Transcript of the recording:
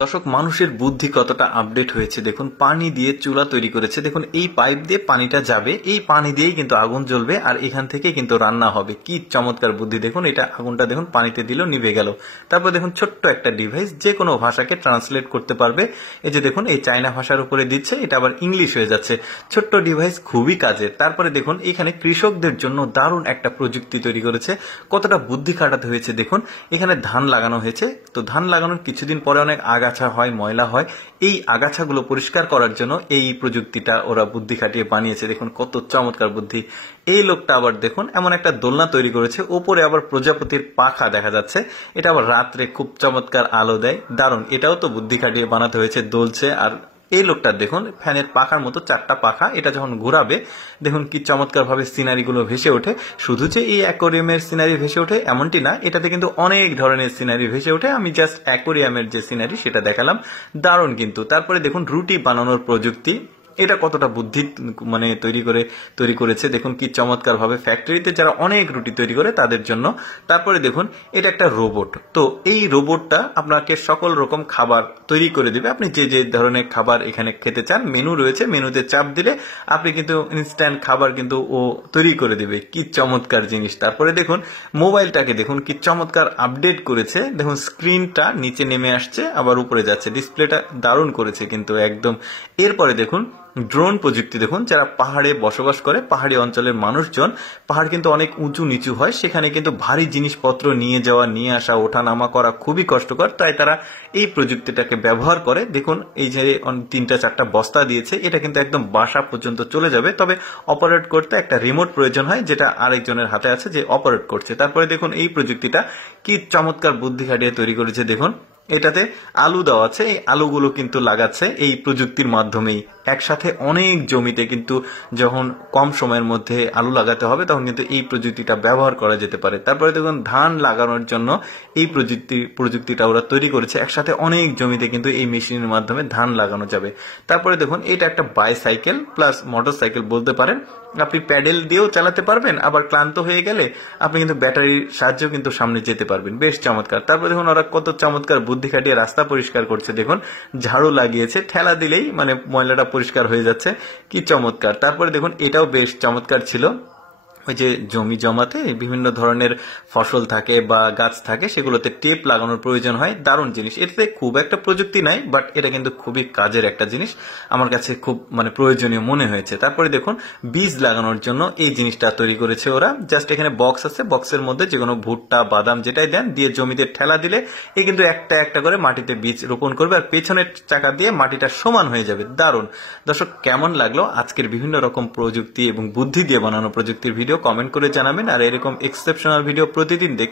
দর্শক, মানুষের বুদ্ধি কতটা আপডেট হয়েছে দেখুন। পানি দিয়ে চুলা তৈরি করেছে দেখুন। এই পাইপ দিয়ে পানিটা যাবে, এই পানি দিয়েই কিন্তু আগুন জ্বলবে আর এখান থেকে কিন্তু রান্না হবে। কি চমৎকার বুদ্ধি দেখুন। এটা আগুনটা দেখুন পানিতে দিল, নিভে গেল। তারপর দেখুন ছোট্ট একটা ডিভাইস যে কোনো ভাষাকে ট্রান্সলেট করতে পারবে। এই যে দেখুন, এই চায়না ভাষার উপরে দিচ্ছে, এটা আবার ইংলিশ হয়ে যাচ্ছে। ছোট্ট ডিভাইস, খুবই কাজের। তারপরে দেখুন এখানে কৃষকদের জন্য দারুণ একটা প্রযুক্তি তৈরি করেছে। কতটা বুদ্ধি খাটাতে হয়েছে দেখুন। এখানে ধান লাগানো হয়েছে, তো ধান লাগানোর কিছুদিন পরে অনেক আগাছা হয়, ময়লা হয়। এই আগাছাগুলো পরিষ্কার করার জন্য এই প্রযুক্তিটা ওরা বুদ্ধি খাটিয়ে বানিয়েছে। দেখুন কত চমৎকার বুদ্ধি। এই লোকটা আবার দেখুন এমন একটা দোলনা তৈরি করেছে, ওপরে আবার প্রজাপতির পাখা দেখা যাচ্ছে। এটা আবার রাত্রে খুব চমৎকার আলো দেয়, দারুণ। এটাও তো বুদ্ধি খাটিয়ে বানাতে হয়েছে, দোলছে। আর এই লোকটা দেখুন ফ্যানের পাখার মতো চারটা পাখা, এটা যখন ঘোরাবে দেখুন কি চমৎকার ভাবে সিনারি গুলো ভেসে ওঠে। শুধু যে এই অ্যাকোরিয়ামের সিনারি ভেসে ওঠে এমনটি না, এটাতে কিন্তু অনেক ধরনের সিনারি ভেসে ওঠে। আমি জাস্ট অ্যাকোরিয়ামের যে সিনারি সেটা দেখালাম, দারুণ কিন্তু। তারপরে দেখুন রুটি বানানোর প্রযুক্তি, এটা কতটা বুদ্ধি তৈরি করেছে দেখুন কি চমৎকার ভাবে। ফ্যাক্টরিতে যারা অনেক রুটি তৈরি করে তাদের জন্য। তারপরে দেখুন এটা একটা রোবট, তো এই রোবটটা আপনাকে সকল রকম খাবার তৈরি করে দিবে। আপনি যে যে ধরনের খাবার এখানে খেতে চান, মেনু রয়েছে, মেনুতে চাপ দিলে আপনি কিন্তু ইনস্ট্যান্ট খাবার কিন্তু ও তৈরি করে দিবে। কি চমৎকার জিনিস। তারপরে দেখুন মোবাইলটাকে দেখুন কি চমৎকার আপডেট করেছে। দেখুন স্ক্রিনটা নিচে নেমে আসছে আবার উপরে যাচ্ছে, ডিসপ্লেটা দারুণ করেছে কিন্তু একদম। এরপরে দেখুন ড্রোন প্রযুক্তি দেখুন। যারা পাহাড়ে বসবাস করে, পাহাড়ি অঞ্চলের মানুষজন, পাহাড় কিন্তু অনেক উঁচু নিচু হয়, সেখানে কিন্তু ভারী জিনিসপত্র নিয়ে যাওয়া, নিয়ে আসা, ওঠা নামা করা খুবই কষ্টকর। তাই তারা এই প্রযুক্তিটাকে ব্যবহার করে। দেখুন এই যে 3-4টা বস্তা দিয়েছে, এটা কিন্তু একদম বাসা পর্যন্ত চলে যাবে। তবে অপারেট করতে একটা রিমোট প্রয়োজন হয়, যেটা আরেকজনের হাতে আছে যে অপারেট করছে। তারপরে দেখুন এই প্রযুক্তিটা কি চমৎকার বুদ্ধি খাটিয়ে তৈরি করেছে দেখুন। এটাতে আলু দেওয়া আছে, এই আলুগুলো কিন্তু লাগাচ্ছে এই প্রযুক্তির মাধ্যমেই। একসাথে অনেক জমিতে কিন্তু যখন কম সময়ের মধ্যে আলু লাগাতে হবে তখন কিন্তু এই প্রযুক্তিটা ব্যবহার করা যেতে পারে। তারপরে দেখুন ধান লাগানোর জন্য এই প্রযুক্তিটা ওরা তৈরি করেছে। একসাথে অনেক জমিতে কিন্তু এই মেশিনের মাধ্যমে ধান লাগানো যাবে। তারপরে দেখুন এটা একটা বাইসাইকেল প্লাস মোটর সাইকেল বলতে পারেন। আপনি প্যাডেল দিয়েও চালাতে পারবেন, আবার ক্লান্ত হয়ে গেলে আপনি কিন্তু ব্যাটারির সাহায্যেও কিন্তু সামনে যেতে পারবেন। বেশ চমৎকার। তারপর দেখুন ওরা কত চমৎকার বুদ্ধি খাটিয়ে রাস্তা পরিষ্কার করছে দেখুন। ঝাড়ু লাগিয়েছে, ঠেলা দিলেই মানে ময়লাটা পরিষ্কার হয়ে যাচ্ছে। কি চমৎকার। তারপরে দেখুন এটাও বেশ চমৎকার ছিল। ওই যে জমি জমাতে বিভিন্ন ধরনের ফসল থাকে বা গাছ থাকে, সেগুলোতে টেপ লাগানোর প্রয়োজন হয়, দারুণ জিনিস। এটাতে খুব একটা প্রযুক্তি নাই, বাট এটা কিন্তু খুবই কাজের একটা জিনিস, আমার কাছে খুব প্রয়োজনীয় মনে হয়েছে। তারপরে দেখুন বীজ লাগানোর জন্য এই জিনিসটা তৈরি করেছে ওরা। জাস্ট এখানে বক্স আছে, বক্সের মধ্যে যে কোনো ভুট্টা, বাদাম যেটাই দেন দিয়ে জমিতে ঠেলা দিলে এ কিন্তু একটা একটা করে মাটিতে বীজ রোপণ করবে, আর পেছনের চাকা দিয়ে মাটিটা সমান হয়ে যাবে। দারুণ। দর্শক, কেমন লাগলো আজকের বিভিন্ন রকম প্রযুক্তি এবং বুদ্ধি দিয়ে বানানো প্রযুক্তির ভিডিও? কমেন্ট করে জানাবেন। আর এরকম এক্সেপশনাল ভিডিও প্রতিদিন দেখতে